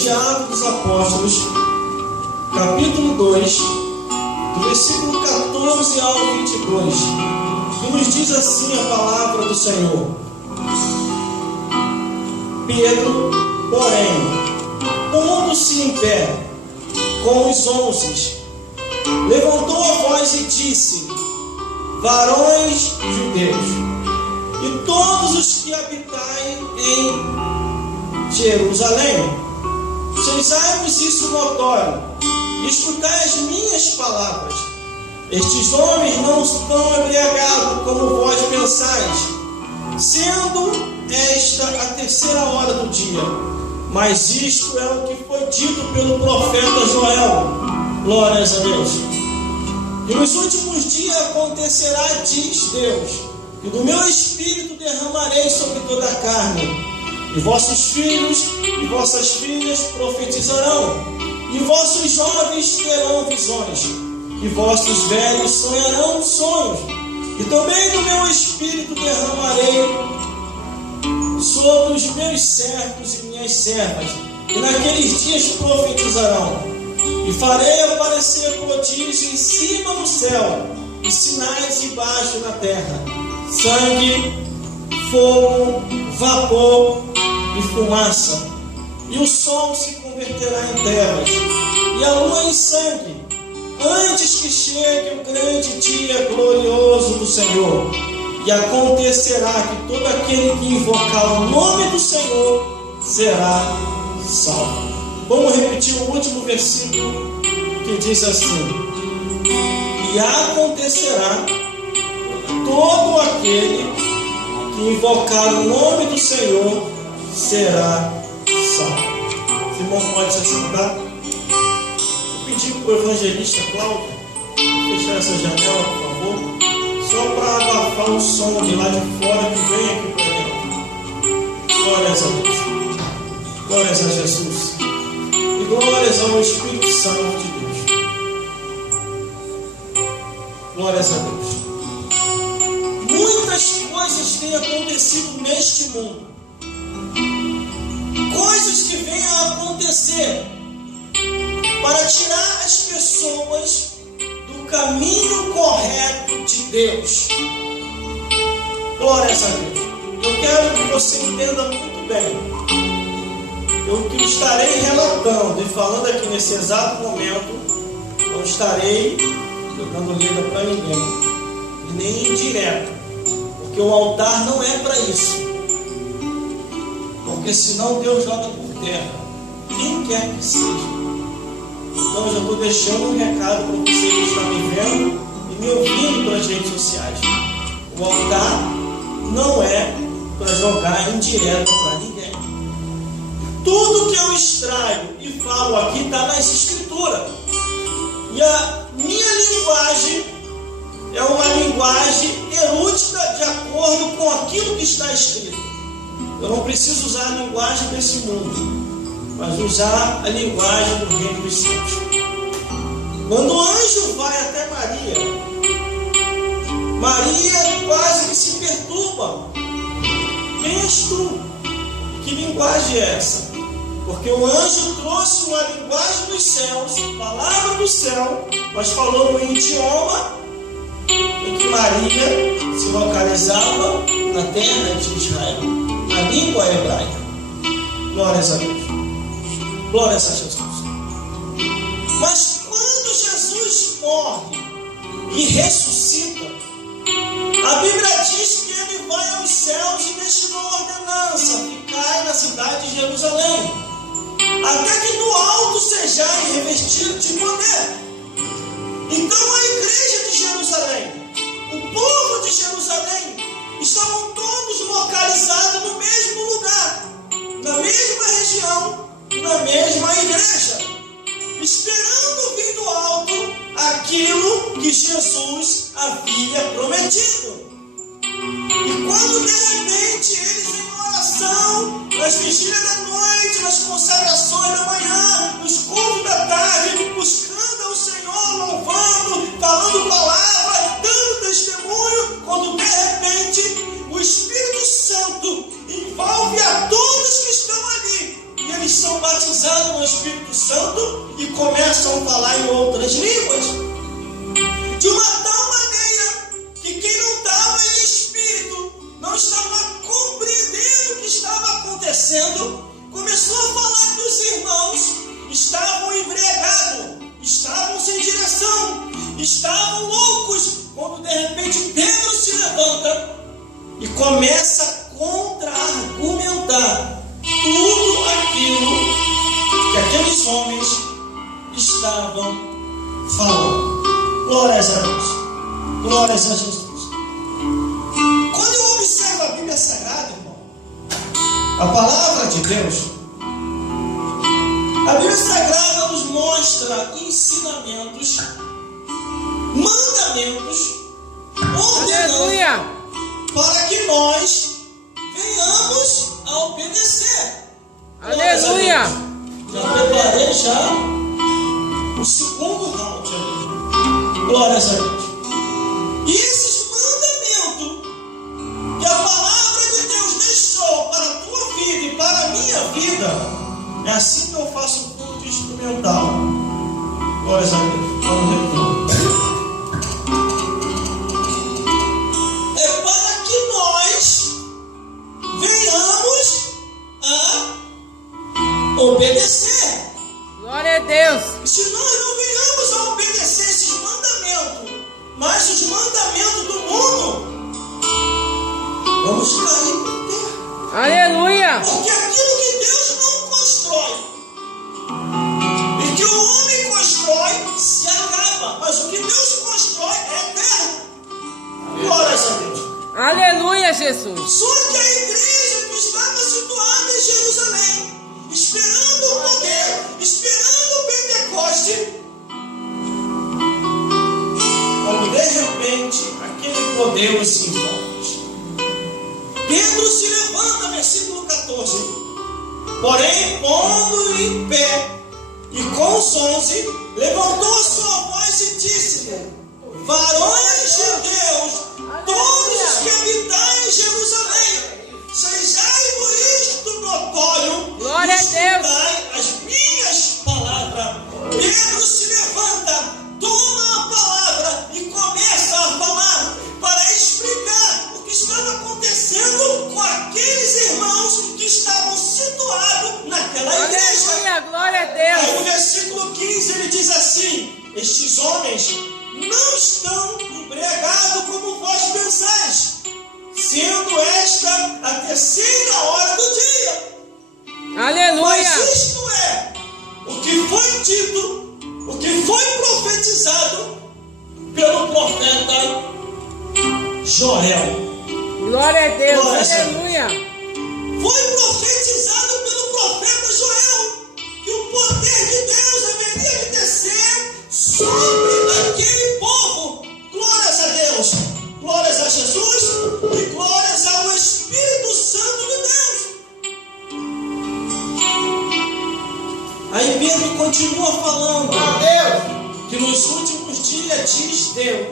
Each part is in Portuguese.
de Atos dos Apóstolos, capítulo 2, do versículo 14 ao 22, que nos diz assim a palavra do Senhor. Pedro, porém, pondo-se em pé com os 11, levantou a voz e disse: varões judeus, e todos os que habitai em Jerusalém, sejai-vos isso notório, e escutai as minhas palavras. Estes homens não estão embriagados como vós pensais, sendo esta a terceira hora do dia. Mas isto é o que foi dito pelo profeta Joel. Glórias a Deus. E nos últimos dias acontecerá, diz Deus, que do meu espírito derramarei sobre toda a carne, e vossos filhos e vossas filhas profetizarão, e vossos jovens terão visões, e vossos velhos sonharão sonhos, e também do meu espírito derramarei sobre os meus servos e minhas servas, e naqueles dias profetizarão, e farei aparecer prodígios em cima no céu, e sinais embaixo na terra: sangue, fogo, vapor e fumaça. E o sol se converterá em trevas, e a lua em sangue, antes que chegue o grande dia glorioso do Senhor. E acontecerá que todo aquele que invocar o nome do Senhor será salvo. Vamos repetir o último versículo, que diz assim: e acontecerá que todo aquele que invocar o nome do Senhor será salvo. O irmão pode se assentar. Vou pedir para o evangelista Cláudio fechar essa janela, por favor, só para abafar o som de lá de fora que vem aqui para dentro. Glórias a Deus. Glórias a Jesus. E glórias ao Espírito Santo de Deus. Glórias a Deus. Muitas coisas têm acontecido neste mundo. Coisas que vêm a acontecer para tirar as pessoas do caminho correto de Deus. Glórias a Deus. Eu quero que você entenda muito bem. Eu que estarei relatando e falando aqui nesse exato momento, não estarei jogando letra para ninguém, e nem indireto, porque o altar não é para isso. Porque senão Deus joga por terra, quem quer que seja. Então eu já estou deixando um recado para você que está me vendo e me ouvindo pelas redes sociais. O altar não é para jogar indireto para ninguém. Tudo que eu extraio e falo aqui está nas Escrituras. E a minha linguagem é uma linguagem erudita de acordo com aquilo que está escrito. Eu não preciso usar a linguagem desse mundo, mas usar a linguagem do reino dos céus. Quando o anjo vai até Maria quase que se perturba. Quem és tu? Que linguagem é essa? Porque o anjo trouxe uma linguagem dos céus, palavra do céu, mas falou no idioma em que Maria se localizava na terra de Israel, na língua hebraica. Glórias a Deus. Glórias a Jesus. Mas quando Jesus morre e ressuscita, a Bíblia diz que ele vai aos céus e deixa uma ordenança: ficai na cidade de Jerusalém, até que do alto sejais revestidos de poder. Então a igreja de Jerusalém, o povo de Jerusalém, estavam todos localizados no mesmo lugar, na mesma região, na mesma igreja, esperando vir do alto aquilo que Jesus havia prometido. E quando de repente eles, em oração, nas vigílias da noite, nas consagrações da manhã, nos cultos da tarde, buscando ao Senhor, louvando, falando palavra, dando testemunho, quando de repente o Espírito Santo envolve a todos que estão ali, e eles são batizados Espírito Santo e começam a falar em outras línguas. De uma tal maneira que quem não estava em espírito, não estava compreendendo o que estava acontecendo, começou a falar que os irmãos estavam embriagados, estavam sem direção, estavam loucos, quando de repente Pedro se levanta e começa a contra-argumentar tudo aquilo que aqueles homens estavam falando. Glórias a Deus. Glórias a Jesus. Quando eu observo a Bíblia Sagrada, irmão, a palavra de Deus, a Bíblia Sagrada nos mostra ensinamentos, mandamentos, ordenanças para que nós venhamos a obedecer. Aleluia! Já preparei o segundo round. Glórias a Deus. E esses mandamentos que a palavra de Deus deixou para a tua vida e para a minha vida, é assim que eu faço o culto instrumental. Glórias a Deus. É para que nós venhamos a obedecer. Glória a Deus. Se nós não venhamos a obedecer esses mandamentos, mas os mandamentos do mundo, vamos cair por terra. Aleluia. Porque aquilo que Deus não constrói e que o homem constrói se acaba, mas o que Deus constrói é eterno. Glórias a Deus. Aleluia, Jesus. Só que a igreja que estava situada em Jerusalém, esperando o poder, esperando o Pentecoste, quando de repente aquele poder os envolve. Pedro se levanta, versículo 14. Porém, pondo em pé e com os 11, levantou sua voz e disse: varões de Deus, todos os que habitais em Jerusalém, sejai-vos isto notório, glória a Deus, escutai as minhas palavras. Pedro se levanta, toma a palavra e começa a falar para explicar o que estava acontecendo com aqueles irmãos que estavam situados naquela igreja. Aleluia, glória a Deus. Aí no versículo 15 ele diz assim: estes homens não estão embriagados como vós pensais, sendo esta a terceira hora do dia. Aleluia. Mas isto é o que foi dito, o que foi profetizado pelo profeta Joel. Glória a Deus. Glória a Deus. Aleluia. Foi profetizado pelo profeta Joel que o poder de Deus haveria de descer sobre aquele povo. Glórias a Deus, glórias a Jesus e glórias ao Espírito Santo de Deus. Aí Pedro continua falando que nos últimos dias diz Deus: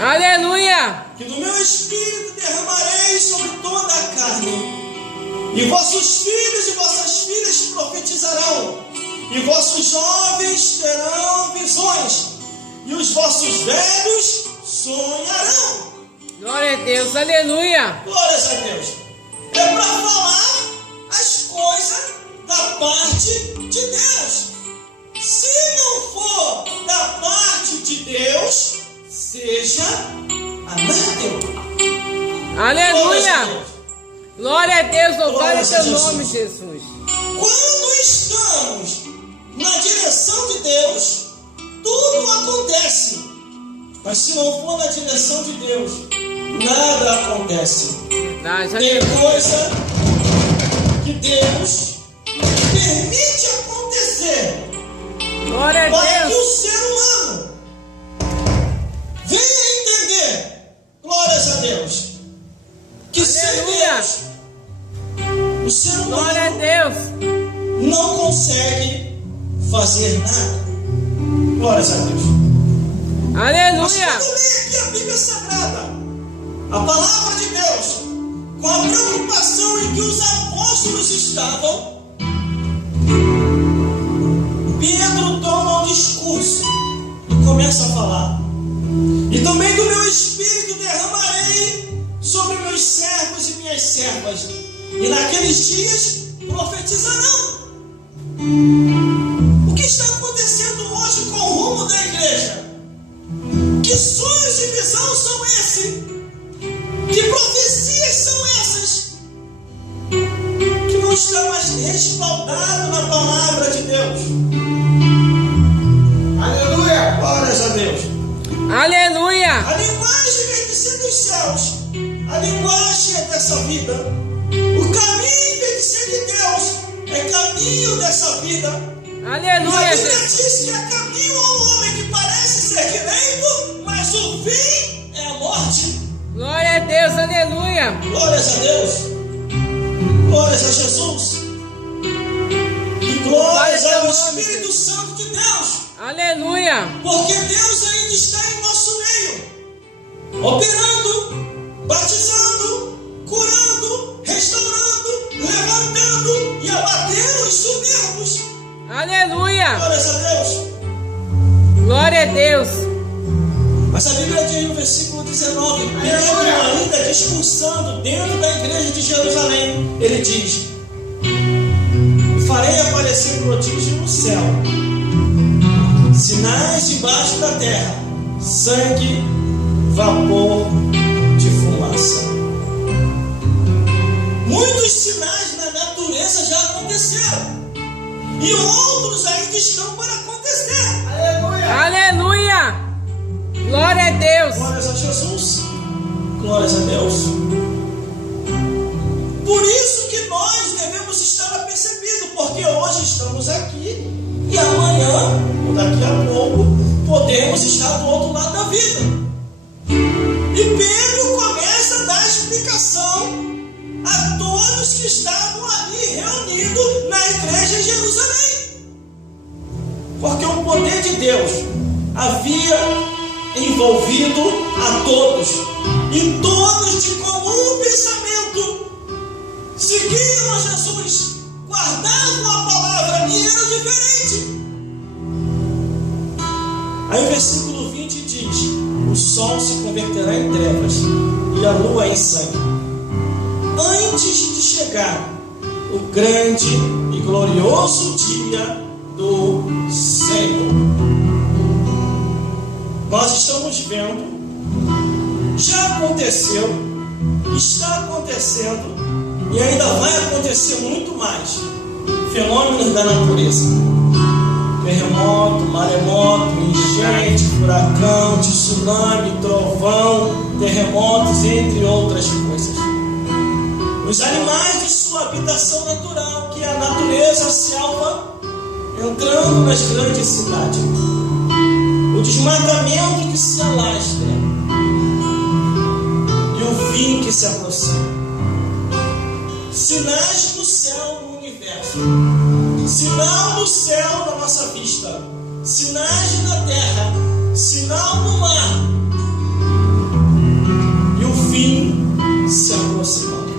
aleluia. que do meu Espírito derramarei sobre toda a carne. E vossos filhos e vossas filhas profetizarão, e vossos jovens terão visões, e os vossos velhos sonharão. Glória a Deus, aleluia. Glórias a Deus. É para falar as coisas da parte de Deus. Se não for da parte de Deus, seja anátema. Aleluia. Glória a Deus, louvado é teu nome, Jesus. Quando estamos na direção de Deus, tudo acontece. Mas se não for na direção de Deus, nada acontece. Verdade, Tem aleluia. coisa que Deus permite acontecer Glória a para que Deus. o ser humano venha entender, glórias a Deus, que sem Aleluia. Deus o ser Glória a humano Deus. não consegue fazer nada. Glórias a Deus. Mas Aleluia. quando eu leio aqui a Bíblia Sagrada, a palavra de Deus, com a preocupação em que os apóstolos estavam, trevas, e naqueles dias profetizarão. O que está acontecendo hoje com o rumo da igreja? Que sonhos e visão são esses? Que profecias são essas? Que não está mais respaldado na palavra de Deus. Aleluia! Glórias a Deus. Aleluia! A linguagem vem de ser dos céus. A linguagem é dessa vida. O caminho vem de ser de Deus. É caminho dessa vida. Aleluia, E a Bíblia Jesus. diz que é caminho ao homem que parece ser direito, mas o fim é a morte. Glória a Deus, aleluia. Glórias a Deus. Glórias a Jesus. E glórias ao Espírito Santo de Deus. Aleluia. Porque Deus ainda está em nosso meio, operando, batizando, curando, restaurando, levantando e abatendo os soberbos. Aleluia. Glórias a Deus. Glória a Deus. Mas a Bíblia diz no versículo 19, Pedro ainda expulsando dentro da igreja de Jerusalém, ele diz: farei aparecer prodígio no céu, sinais debaixo da terra, sangue, vapor de fumaça. Muitos sinais na natureza já aconteceram, e outros ainda estão para acontecer. Aleluia! Aleluia. Glória a Deus. Glórias a Jesus. Glórias a Deus. Por isso que nós devemos estar apercebidos, porque hoje estamos aqui e amanhã, ou daqui a pouco, podemos estar do outro lado da vida. E Pedro começa a dar explicação a todos que estavam ali reunidos na igreja em Jerusalém. Porque o poder de Deus havia envolvido a todos, e todos de comum pensamento seguiam a Jesus, guardavam a palavra e eram diferentes. Aí o versículo 20 diz: o sol se converterá em trevas e a lua em sangue, antes de chegar o grande e glorioso dia do Senhor. Nós estamos vendo, já aconteceu, está acontecendo e ainda vai acontecer muito mais fenômenos da natureza: terremoto, maremoto, enchente, furacão, tsunami, trovão, terremotos, entre outras coisas. Os animais de sua habitação natural, que é a natureza, a selva, entrando nas grandes cidades. O desmatamento que se alastra e o fim que se aproxima. Sinais no céu, no universo. Sinal no céu na nossa vista. Sinais na terra. Sinal no mar. E o fim se aproximando.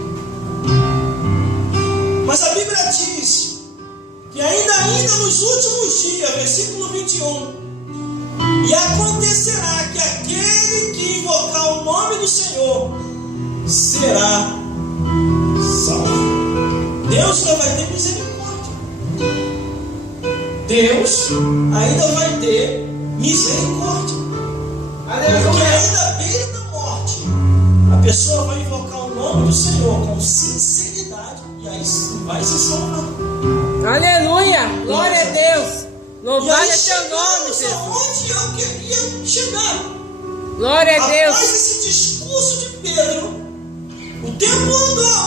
Mas a Bíblia diz que ainda nos últimos dias, versículo 21, e acontecerá que aquele que invocar o nome do Senhor será salvo. Deus ainda vai ter misericórdia. Deus ainda vai ter misericórdia. Porque ainda à beira da morte, a pessoa vai invocar o nome do Senhor com sinceridade e aí sim vai se salvar. Aleluia. Glória a Deus. Louvado é teu nome, Jesus. Jesus. Onde eu queria chegar. Glória a Deus. Após esse discurso de Pedro, o tempo andou,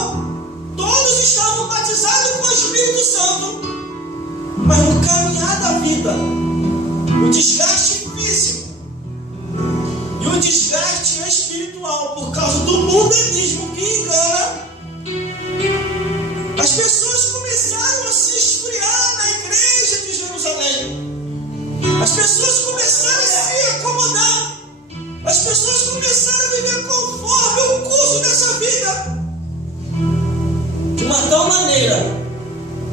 todos estavam batizados com o Espírito Santo, mas no caminhar da vida, o desgaste físico e o desgaste espiritual por causa do mundanismo que engana, as pessoas começaram a se esfriar na igreja de Jerusalém. As pessoas começaram a se acomodar. As pessoas começaram a viver conforme o curso dessa vida, de uma tal maneira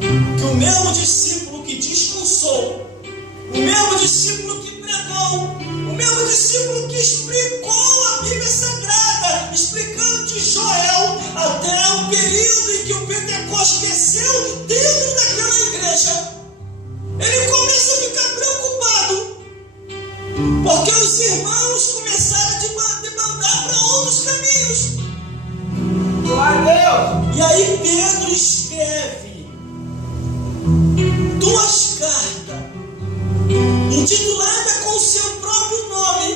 que o mesmo discípulo que discursou, o mesmo discípulo que pregou, o mesmo discípulo que explicou a Bíblia Sagrada história, explicando de Joel até o período em que o Pentecostes desceu dentro daquela igreja. Ele começa a ficar preocupado, porque os irmãos começaram a demandar para outros caminhos. Glória a Deus. E aí Pedro escreve 2 cartas, intituladas com o seu próprio nome,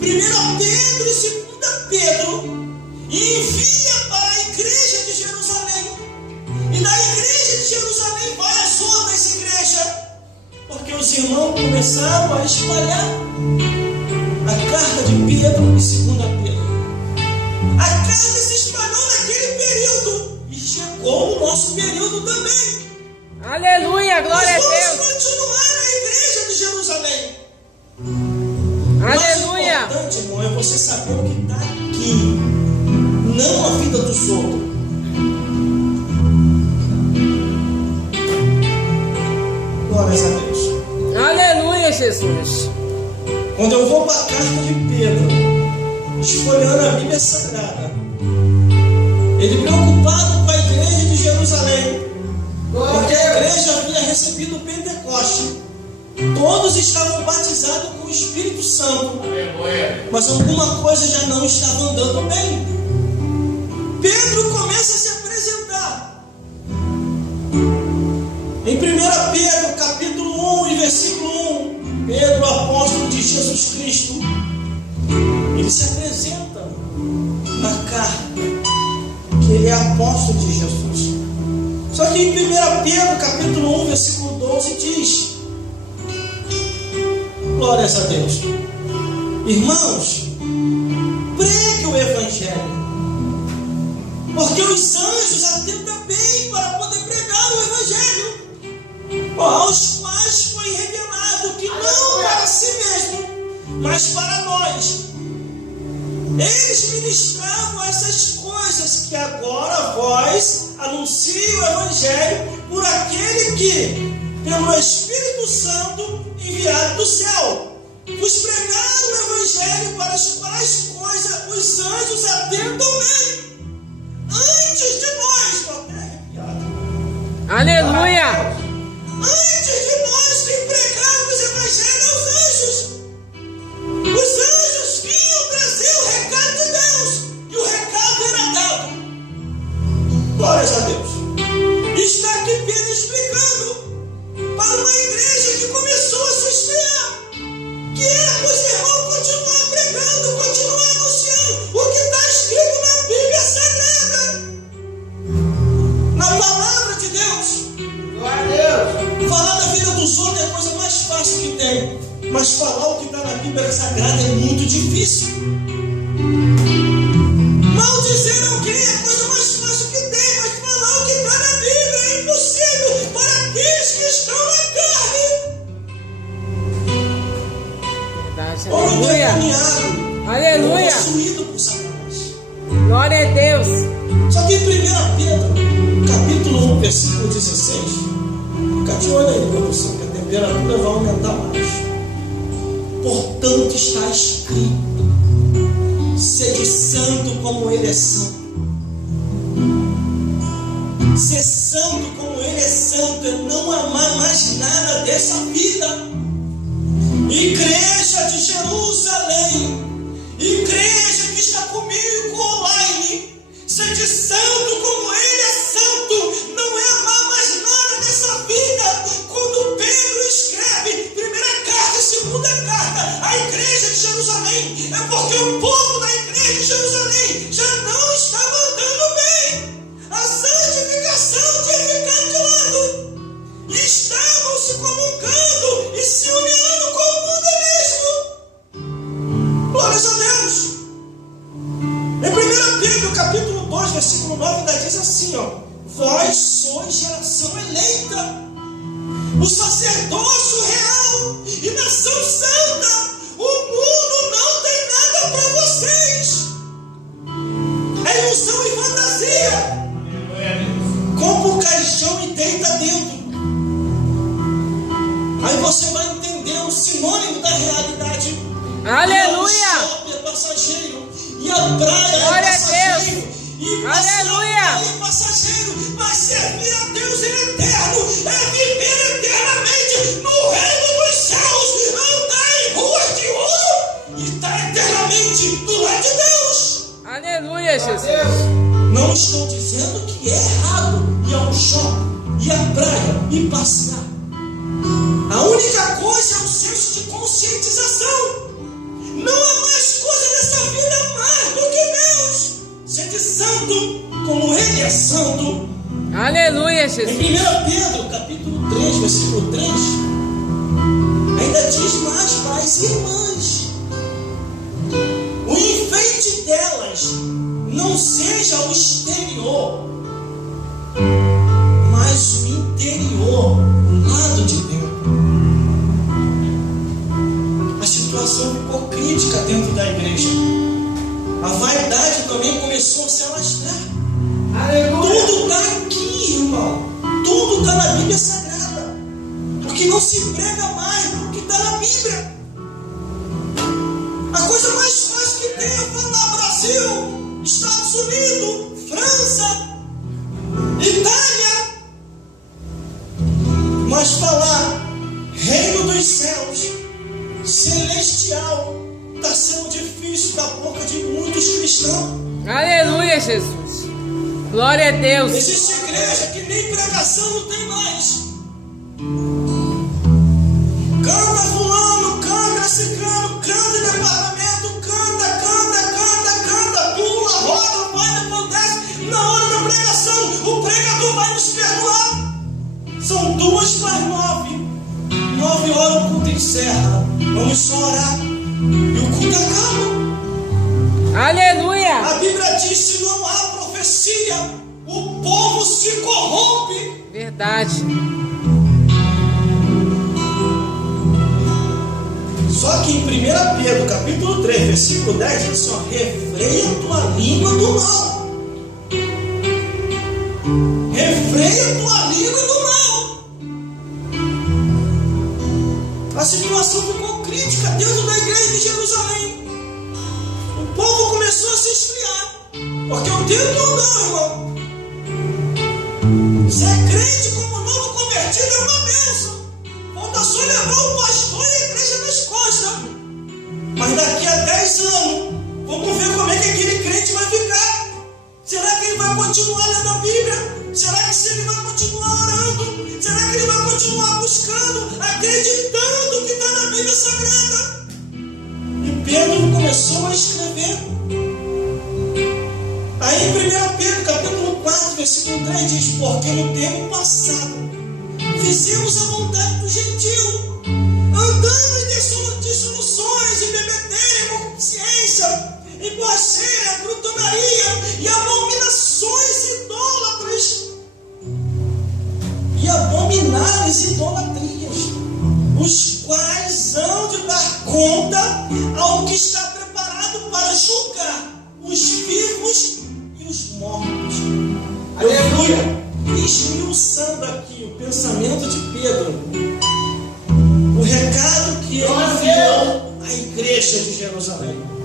1 Pedro e 2 Pedro, e envia para a igreja de Jerusalém. E da igreja de Jerusalém vai às outras igrejas, porque os irmãos começaram a espalhar a carta de Pedro e 2 Pedro. A carta se espalhou naquele período e chegou no nosso período também. Aleluia, glória a Nós Deus. vamos continuar na igreja de Jerusalém. Aleluia. Mas o importante, irmão, é você saber o que está aqui, não a vida dos outros. Glórias a Deus. Aleluia, Jesus. Quando eu vou para a carta de Pedro, esfolhando a Bíblia Sagrada, ele preocupado com a igreja de Jerusalém, porque a igreja havia recebido o Pentecostes. Todos estavam batizados com o Espírito Santo, mas alguma coisa já não estava andando bem. Pedro começa a se apresentar. Em 1 Pedro, capítulo 1 e versículo 1, Pedro, apóstolo de Jesus Cristo, ele se apresenta na carta que ele é apóstolo de Jesus. Só que em 1 Pedro, capítulo 1, versículo 12, diz: glórias a Deus, irmãos, pregue o Evangelho, porque os anjos atentam bem para poder pregar o Evangelho, aos quais foi revelado que não para si mesmo, mas para nós. Eles ministravam essas coisas que agora vós anunciam o Evangelho por aquele que, pelo Espírito Santo enviado do céu, vos pregaram o Evangelho, para as quais coisas os anjos atentam bem antes de nós. Estou até arrepiado. Aleluia. Antes de nós pregarmos o Evangelho aos anjos, os anjos vinham trazer o recado de Deus, e o recado era dado. Glórias a Deus. Está aqui Pedro explicando para uma igreja que começou a se esfriar, que era para os irmãos continuar pregando, continuar anunciando o que está escrito na Bíblia Sagrada, na palavra de Deus. Glória a Deus. Falar da vida dos outros é a coisa mais fácil que tem, mas falar o que está na Bíblia Sagrada é muito difícil. Maldizer alguém é a coisa mais fácil que tem, mas falar o que está na Bíblia é impossível para aqueles que estão na carne. Ou endemoniado, Aleluia. possuído por Satanás. Glória a Deus. Só que em 1 Pedro, capítulo 1, versículo 16, fica de olho aí, produção, que a temperatura vai aumentar mais. Portanto, está escrito: sede santo como ele é santo. Ser santo como ele é santo é não amar mais nada dessa vida. Igreja de Jerusalém, igreja que está comigo online, sede santo como ele é santo, não é amar mais nada dessa vida. Quando Pedro escreve primeira carta e segunda carta à igreja de Jerusalém, é porque o povo da igreja de Jerusalém já não estava andando bem. A santificação tinha ficado de lado, e estavam se comungando e se unindo com o mundanismo. Glórias a Deus. Em 1 Pedro, capítulo 2, versículo 9, ainda diz assim, vós sois geração eleita, o sacerdócio real e nação santa. O mundo não tem nada para vocês. É ilusão e fantasia. Compra o caixão e deita dentro. Aí você vai entender o sinônimo da realidade. Aleluia. O shopping é passageiro e a praia Glória é a passageiro. E Aleluia. é passageiro, mas servir a Deus é eterno, é viver eternamente no reino dos céus, andar em ruas de ouro e estar eternamente do lado de Deus. Aleluia, Jesus. Não estou dizendo que é errado ir ao shopping, ir à praia e passear. A única coisa é o senso de conscientização. Não há mais coisa nessa vida mais do que Deus. Sede santo, como Ele é santo. Aleluia, Em 1 Jesus. Pedro, capítulo 3, versículo 3, ainda diz mais, pais e irmãs, o enfeite delas não seja o exterior, mas o interior, o lado de dentro. A situação ficou crítica dentro da igreja. A vaidade também começou a se alastrar. Aleluia. Tudo está aqui, irmão. Tudo está na Bíblia Sagrada. Porque não se prega mais do que está na Bíblia. A coisa mais fácil que tem é falar Brasil, Estados Unidos, França, Itália. Mas falar Reino dos Céus, celestial, está sendo difícil da boca de muitos cristãos. Aleluia, Jesus. Glória a Deus. Existe igreja que nem pregação não tem mais. Canta fulano, canta ciclano, canta em departamento, canta, pula, roda, vai, acontece. Na hora da pregação, o pregador vai nos perdoar. São 2:09. 9 horas o culto encerra. Vamos só orar e o culto acaba. Aleluia. A Bíblia diz: se não há profecia, o povo se corrompe. Verdade. Só que em 1 Pedro, capítulo 3, versículo 10, diz assim: ó, refreia tua língua do mal. Refreia tua língua do mal. A situação ficou crítica dentro da igreja de Jerusalém. O povo começou a se esfriar. Porque o tempo mudou, irmão. Ser crente como novo convertido é uma bênção. Falta só levar o pastor e a igreja nas costas. Mas daqui a 10 anos, vamos ver como é que aquele crente vai ficar. Será que ele vai continuar lendo a Bíblia? Será que ele vai continuar orando? Será que ele vai continuar buscando, acreditando que está na Bíblia Sagrada? E Pedro começou a escrever. Aí em 1 Pedro, capítulo 4, versículo 3 diz: porque no tempo passado fizemos a vontade do gentio, andando em dissoluções, em bebedeira, em consciência, em boacheira, glutonaria e abominações idólatras e abomináveis idolatrias, os quais hão de dar conta ao que está preparado para julgar os vivos e os mortos. Aleluia! Esmiuçando aqui o pensamento de Pedro, o recado que ele enviou à igreja de Jerusalém.